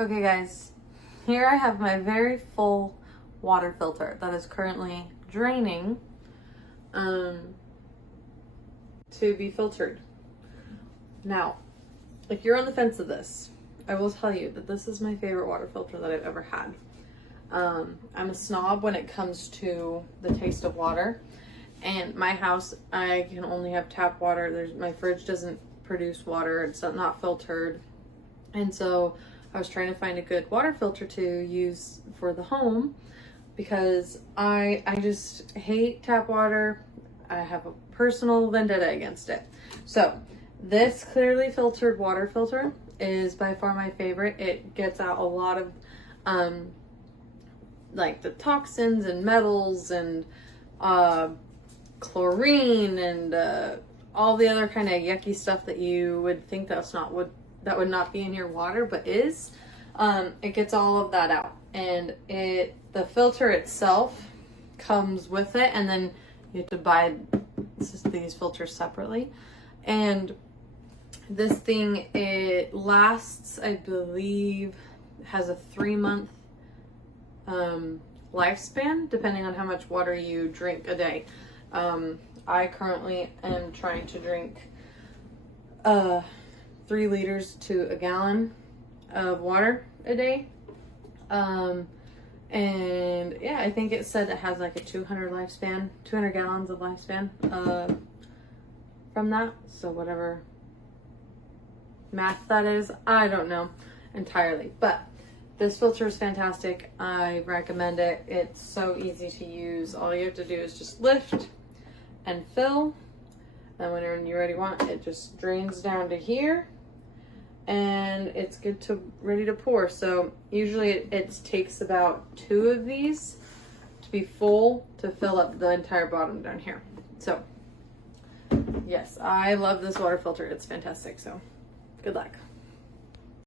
Okay guys, here I have my very full water filter that is currently draining to be filtered. Now, if you're on the fence of this, I will tell you that this is my favorite water filter that I've ever had. I'm a snob when it comes to the taste of water, and my house, I can only have tap water. My fridge doesn't produce water, it's not filtered, and so I was trying to find a good water filter to use for the home because I just hate tap water. I have a personal vendetta against it. So this clearly filtered water filter is by far my favorite. It gets out a lot of like the toxins and metals and chlorine and all the other kind of yucky stuff that you would think that would not be in your water, but is. It gets all of that out, and the filter itself comes with it, and then you have to buy these filters separately. And this thing, it lasts, I believe, has a 3-month lifespan depending on how much water you drink a day. I currently am trying to drink 3 liters to a gallon of water a day. And yeah, I think it said it has like a 200 gallons of lifespan from that. So whatever math that is, I don't know entirely, but this filter is fantastic. I recommend it. It's so easy to use. All you have to do is just lift and fill, and when you want, it just drains down to here, and it's ready to pour. So usually it takes about 2 of these to be full to fill up the entire bottom down here. So yes, I love this water filter. It's fantastic. So good luck.